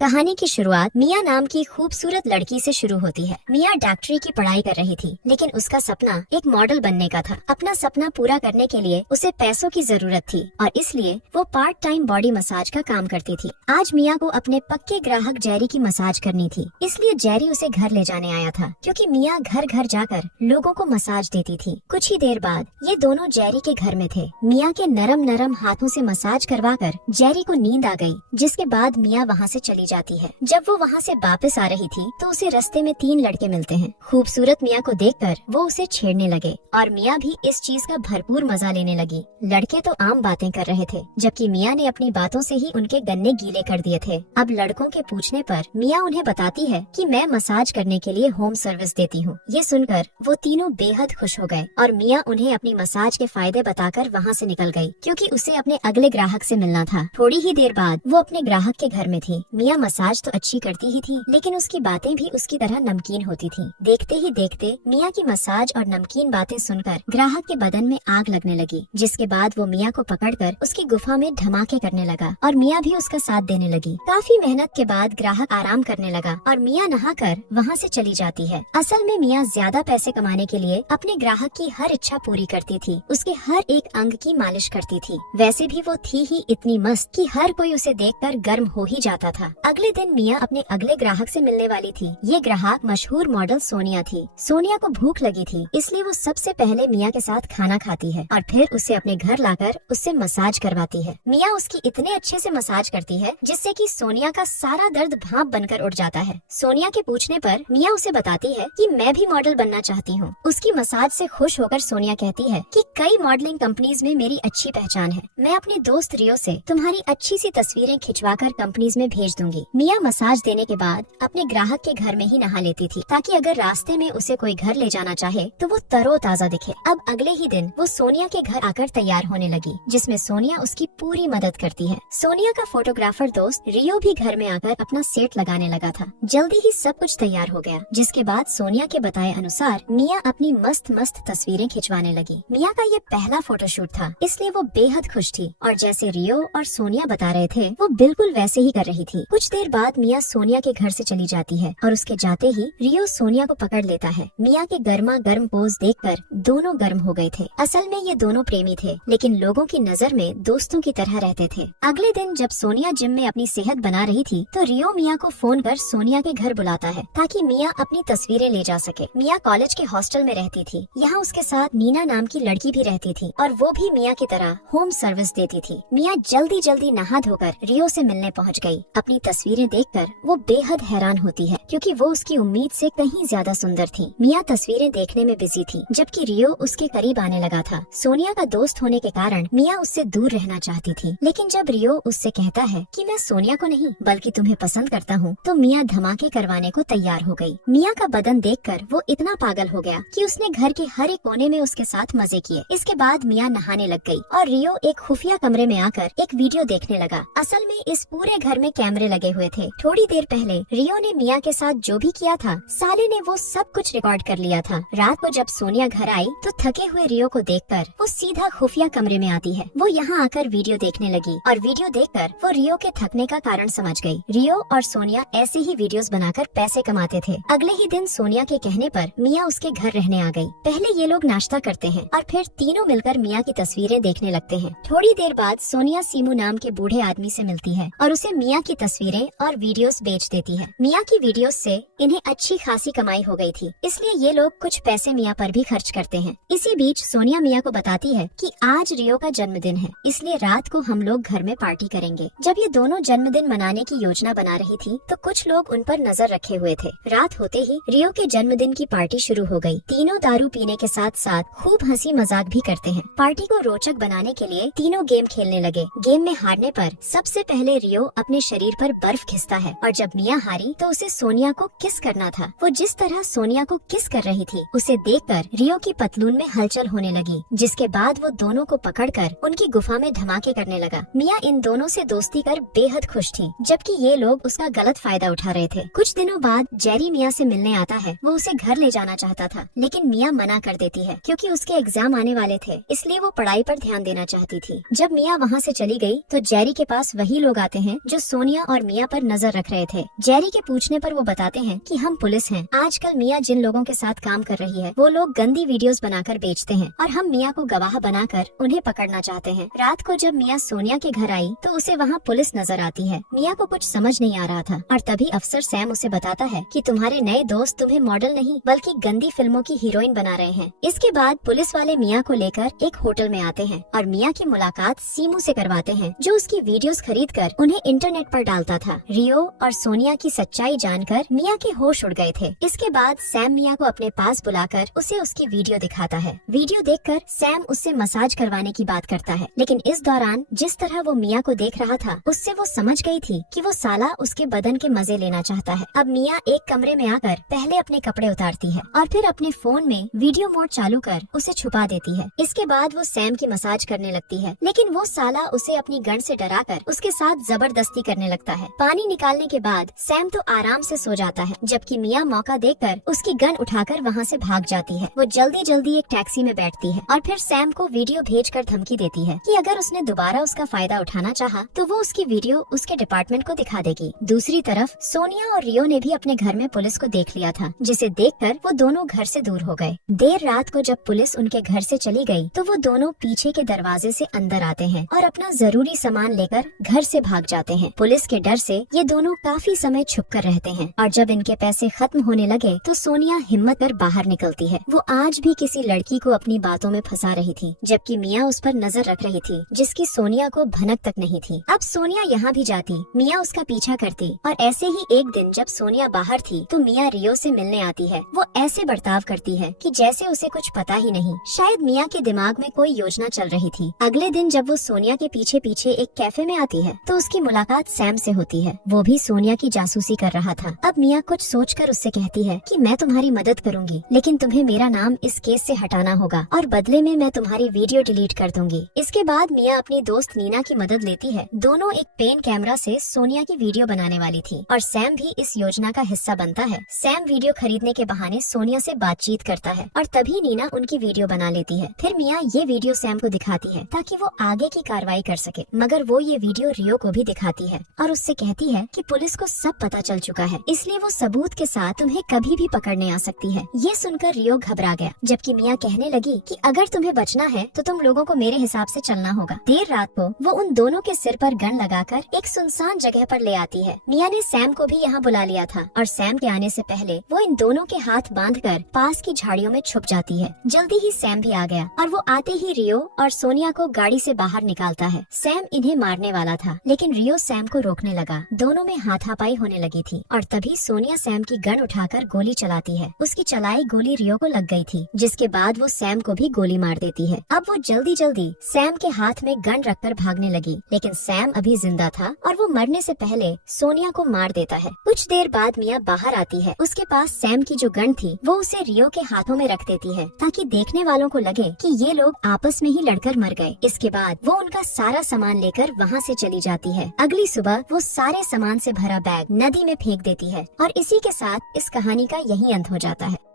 कहानी की शुरुआत मिया नाम की खूबसूरत लड़की से शुरू होती है। मिया डॉक्टरी की पढ़ाई कर रही थी, लेकिन उसका सपना एक मॉडल बनने का था। अपना सपना पूरा करने के लिए उसे पैसों की जरूरत थी और इसलिए वो पार्ट टाइम बॉडी मसाज का काम करती थी। आज मिया को अपने पक्के ग्राहक जेरी की मसाज करनी थी, इसलिए जेरी उसे घर ले जाने आया था, क्योंकि मिया घर घर जाकर लोगों को मसाज देती थी। कुछ ही देर बाद ये दोनों जेरी के घर में थे। मिया के नरम नरम हाथों से मसाज करवाकर जेरी को नींद आ गई, जिसके बाद मिया वहाँ से चली जाती है। जब वो वहाँ से वापस आ रही थी तो उसे रास्ते में 3 लड़के मिलते हैं। खूबसूरत मिया को देखकर वो उसे छेड़ने लगे और मिया भी इस चीज का भरपूर मजा लेने लगी। लड़के तो आम बातें कर रहे थे, जबकि मिया ने अपनी बातों से ही उनके गन्ने गीले कर दिए थे। अब लड़कों के पूछने पर मिया उन्हें बताती है कि मैं मसाज करने के लिए होम सर्विस देती हूँ। ये सुनकर वो तीनों बेहद खुश हो गए और मिया उन्हें अपनी मसाज के फायदे बताकर वहाँ से निकल गई, क्योंकि उसे अपने अगले ग्राहक से मिलना था। थोड़ी ही देर बाद वो अपने ग्राहक के घर में थी। मिया मसाज तो अच्छी करती ही थी, लेकिन उसकी बातें भी उसकी तरह नमकीन होती थी। देखते ही देखते मिया की मसाज और नमकीन बातें सुनकर ग्राहक के बदन में आग लगने लगी, जिसके बाद वो मिया को पकड़कर उसकी गुफा में धमाके करने लगा और मिया भी उसका साथ देने लगी। काफी मेहनत के बाद ग्राहक आराम करने लगा और मिया नहाकर वहाँ से चली जाती है। असल में मिया ज्यादा पैसे कमाने के लिए अपने ग्राहक की हर इच्छा पूरी करती थी, उसके हर एक अंग की मालिश करती थी। वैसे भी वो थी ही इतनी मस्त कि हर कोई उसे देखकर गर्म हो ही जाता था। अगले दिन मिया अपने अगले ग्राहक से मिलने वाली थी। ये ग्राहक मशहूर मॉडल सोनिया थी। सोनिया को भूख लगी थी, इसलिए वो सबसे पहले मिया के साथ खाना खाती है और फिर उसे अपने घर लाकर उससे मसाज करवाती है। मिया उसकी इतने अच्छे से मसाज करती है जिससे कि सोनिया का सारा दर्द भाप बनकर उठ जाता है। सोनिया के पूछने पर मिया उसे बताती है कि मैं भी मॉडल बनना चाहती हूँ। उसकी मसाज से खुश होकर सोनिया कहती है कि कई मॉडलिंग कंपनीज में मेरी अच्छी पहचान है, मैं अपने दोस्त रियो से तुम्हारी अच्छी सी तस्वीरें खिंचवाकर कंपनीज में भेज दूंगी। मिया मसाज देने के बाद अपने ग्राहक के घर में ही नहा लेती थी, ताकि अगर रास्ते में उसे कोई घर ले जाना चाहे तो वो तरोताजा दिखे। अब अगले ही दिन वो सोनिया के घर आकर तैयार होने लगी, जिसमें सोनिया उसकी पूरी मदद करती है। सोनिया का फोटोग्राफर दोस्त रियो भी घर में आकर अपना सेट लगाने लगा था। जल्दी ही सब कुछ तैयार हो गया, जिसके बाद सोनिया के बताए अनुसार मिया अपनी मस्त मस्त तस्वीरें खिंचवाने लगी। मिया का ये पहला फोटोशूट था, इसलिए वो बेहद खुश थी और जैसे रियो और सोनिया बता रहे थे वो बिल्कुल वैसे ही कर रही थी। कुछ देर बाद मिया सोनिया के घर से चली जाती है और उसके जाते ही रियो सोनिया को पकड़ लेता है। मिया के गर्मा गर्म पोज देखकर दोनों गर्म हो गए थे। असल में ये दोनों प्रेमी थे, लेकिन लोगों की नजर में दोस्तों की तरह रहते थे। अगले दिन जब सोनिया जिम में अपनी सेहत बना रही थी तो रियो मिया को फोन कर सोनिया के घर बुलाता है, ताकि मिया अपनी तस्वीरें ले जा सके। मिया कॉलेज के हॉस्टल में रहती थी। यहाँ उसके साथ नीना नाम की लड़की भी रहती थी और वो भी मिया की तरह होम सर्विस देती थी। मिया जल्दी जल्दी नहा धोकर रियो से मिलने पहुँच गयी। अपनी तस्वीरें देखकर वो बेहद हैरान होती है, क्योंकि वो उसकी उम्मीद से कहीं ज्यादा सुंदर थी। मिया तस्वीरें देखने में बिजी थी, जबकि रियो उसके करीब आने लगा था। सोनिया का दोस्त होने के कारण मिया उससे दूर रहना चाहती थी, लेकिन जब रियो उससे कहता है कि मैं सोनिया को नहीं बल्कि तुम्हें पसंद करता हूँ, तो मिया धमाके करवाने को तैयार हो गई। मिया का बदन देखकर वो इतना पागल हो गया कि उसने घर के हर एक कोने में उसके साथ मजे किए। इसके बाद मिया नहाने लग गई और रियो एक खुफिया कमरे में आकर एक वीडियो देखने लगा। असल में इस पूरे घर में कैमरे लगे हुए थे। थोड़ी देर पहले रियो ने मिया के साथ जो भी किया था, साले ने वो सब कुछ रिकॉर्ड कर लिया था। रात को जब सोनिया घर आई तो थके हुए रियो को देखकर वो सीधा खुफिया कमरे में आती है। वो यहाँ आकर वीडियो देखने लगी और वीडियो देखकर वो रियो के थकने का कारण समझ गई। रियो और सोनिया ऐसे ही वीडियोस बनाकर पैसे कमाते थे। अगले ही दिन सोनिया के कहने पर मिया उसके घर रहने आ गई। पहले ये लोग नाश्ता करते हैं और फिर तीनों मिलकर मिया की तस्वीरें देखने लगते हैं। थोड़ी देर बाद सोनिया सीमू नाम के बूढ़े आदमी से मिलती है और उसे मिया की तस्वीरें और वीडियोस बेच देती है। मिया की वीडियोस से इन्हें अच्छी खासी कमाई हो गई थी, इसलिए ये लोग कुछ पैसे मिया पर भी खर्च करते हैं। इसी बीच सोनिया मिया को बताती है कि आज रियो का जन्मदिन है, इसलिए रात को हम लोग घर में पार्टी करेंगे। जब ये दोनों जन्मदिन मनाने की योजना बना रही थी तो कुछ लोग उन पर नजर रखे हुए थे। रात होते ही रियो के जन्मदिन की पार्टी शुरू हो गई। तीनों दारू पीने के साथ साथ खूब हंसी मजाक भी करते हैं। पार्टी को रोचक बनाने के लिए तीनों गेम खेलने लगे। गेम में हारने पर सबसे पहले रियो अपने शरीर पर बर्फ घिसता है और जब मिया हारी तो उसे सोनिया को किस करना था। वो जिस तरह सोनिया को किस कर रही थी उसे देखकर रियो की पतलून में हलचल होने लगी, जिसके बाद वो दोनों को पकड़कर उनकी गुफा में धमाके करने लगा। मिया इन दोनों से दोस्ती कर बेहद खुश थी, जबकि ये लोग उसका गलत फायदा उठा रहे थे। कुछ दिनों बाद जेरी मिया से मिलने आता है। वो उसे घर ले जाना चाहता था, लेकिन मिया मना कर देती है, क्योंकि उसके एग्जाम आने वाले थे, इसलिए वो पढ़ाई पर ध्यान देना चाहती थी। जब मिया वहाँ से चली गई तो जेरी के पास वही लोग आते हैं जो सोनिया और मिया पर नजर रख रहे थे। जेरी के पूछने पर वो बताते हैं कि हम पुलिस हैं। आजकल मिया जिन लोगों के साथ काम कर रही है वो लोग गंदी वीडियोस बनाकर बेचते हैं और हम मिया को गवाह बनाकर उन्हें पकड़ना चाहते हैं। रात को जब मिया सोनिया के घर आई तो उसे वहाँ पुलिस नजर आती है। मिया को कुछ समझ नहीं आ रहा था और तभी अफसर सैम उसे बताता है कि तुम्हारे नए दोस्त तुम्हें मॉडल नहीं बल्कि गंदी फिल्मों की हीरोइन बना रहे हैं। इसके बाद पुलिस वाले मिया को लेकर एक होटल में आते हैं और मिया की मुलाकात सीमू से करवाते हैं, जो उसकी वीडियोस खरीदकर उन्हें इंटरनेट पर डालता था। रियो और सोनिया की सच्चाई जानकर मिया के होश उड़ गए थे। इसके बाद सैम मिया को अपने पास बुलाकर उसे उसकी वीडियो दिखाता है। वीडियो देखकर सैम उससे मसाज करवाने की बात करता है, लेकिन इस दौरान जिस तरह वो मिया को देख रहा था उससे वो समझ गई थी कि वो साला उसके बदन के मजे लेना चाहता है। अब मिया एक कमरे में आकर पहले अपने कपड़े उतारती है और फिर अपने फोन में वीडियो मोड चालू कर उसे छुपा देती है। इसके बाद वो सैम की मसाज करने लगती है, लेकिन वो साला उसे अपनी गन से डराकर उसके साथ जबरदस्ती करने लगता है। पानी निकालने के बाद सैम तो आराम से सो जाता है, जबकि मिया मौका देखकर उसकी गन उठाकर वहाँ से भाग जाती है। वो जल्दी जल्दी एक टैक्सी में बैठती है और फिर सैम को वीडियो भेजकर धमकी देती है कि अगर उसने दोबारा उसका फायदा उठाना चाहा तो वो उसकी वीडियो उसके डिपार्टमेंट को दिखा देगी। दूसरी तरफ सोनिया और रियो ने भी अपने घर में पुलिस को देख लिया था, जिसे देखकर वो दोनों घर से दूर हो गए। देर रात को जब पुलिस उनके घर से चली गई तो वो दोनों पीछे के दरवाजे से अंदर आते हैं और अपना जरूरी सामान लेकर घर से भाग जाते हैं। पुलिस के डर से ये दोनों काफी समय छुप कर रहते हैं और जब इनके पैसे खत्म होने लगे तो सोनिया हिम्मत कर बाहर निकलती है। वो आज भी किसी लड़की को अपनी बातों में फंसा रही थी, जबकि मिया उस पर नजर रख रही थी, जिसकी सोनिया को भनक तक नहीं थी। अब सोनिया यहाँ भी जाती, मिया उसका पीछा करती और ऐसे ही एक दिन जब सोनिया बाहर थी तो मिया रियो से मिलने आती है। वो ऐसे बर्ताव करती है कि जैसे उसे कुछ पता ही नहीं। शायद मिया के दिमाग में कोई योजना चल रही थी। अगले दिन जब वो सोनिया के पीछे पीछे एक कैफे में आती है तो उसकी मुलाकात सैम से होती है। वो भी सोनिया की जासूसी कर रहा था। अब मिया कुछ सोचकर उससे कहती है कि मैं तुम्हारी मदद करूंगी, लेकिन तुम्हें मेरा नाम इस केस से हटाना होगा और बदले में मैं तुम्हारी वीडियो डिलीट कर दूंगी। इसके बाद मिया अपनी दोस्त नीना की मदद लेती है। दोनों एक पेन कैमरा से सोनिया की वीडियो बनाने वाली थी और सैम भी इस योजना का हिस्सा बनता है। सैम वीडियो खरीदने के बहाने सोनिया से बातचीत करता है और तभी नीना उनकी वीडियो बना लेती है। फिर मिया ये वीडियो सैम को दिखाती है ताकि वो आगे की कार्रवाई कर सके, मगर वो ये वीडियो रियो को भी दिखाती है और उससे कहती है कि पुलिस को सब पता चल चुका है, इसलिए वो सबूत के साथ तुम्हें कभी भी पकड़ने आ सकती है। ये सुनकर रियो घबरा गया, जबकि मिया कहने लगी कि अगर तुम्हें बचना है तो तुम लोगों को मेरे हिसाब से चलना होगा। देर रात को वो उन दोनों के सिर पर गन लगाकर एक सुनसान जगह पर ले आती है। मिया ने सैम को भी यहाँ बुला लिया था और सैम के आने से पहले वो इन दोनों के हाथ बांधकर पास की झाड़ियों में छुप जाती है। जल्दी ही सैम भी आ गया और वो आते ही रियो और सोनिया को गाड़ी से बाहर निकालता है। सैम इन्हें मारने वाला था, लेकिन रियो सैम को रोकने लगा। दोनों में हाथापाई होने लगी थी और तभी सोनिया सैम की गन उठाकर गोली चलाती है। उसकी चलाई गोली रियो को लग गई थी, जिसके बाद वो सैम को भी गोली मार देती है। अब वो जल्दी जल्दी सैम के हाथ में गन रखकर भागने लगी, लेकिन सैम अभी जिंदा था और वो मरने से पहले सोनिया को मार देता है। कुछ देर बाद मिया बाहर आती है। उसके पास सैम की जो गन थी वो उसे रियो के हाथों में रख देती है ताकि देखने वालों को लगे कि ये लोग आपस में ही लड़कर मर गए। इसके बाद वो उनका सारा सामान लेकर वहाँ से चली जाती है। अगली सुबह वो सारे सामान से भरा बैग नदी में फेंक देती है और इसी के साथ इस कहानी का यही अंत हो जाता है।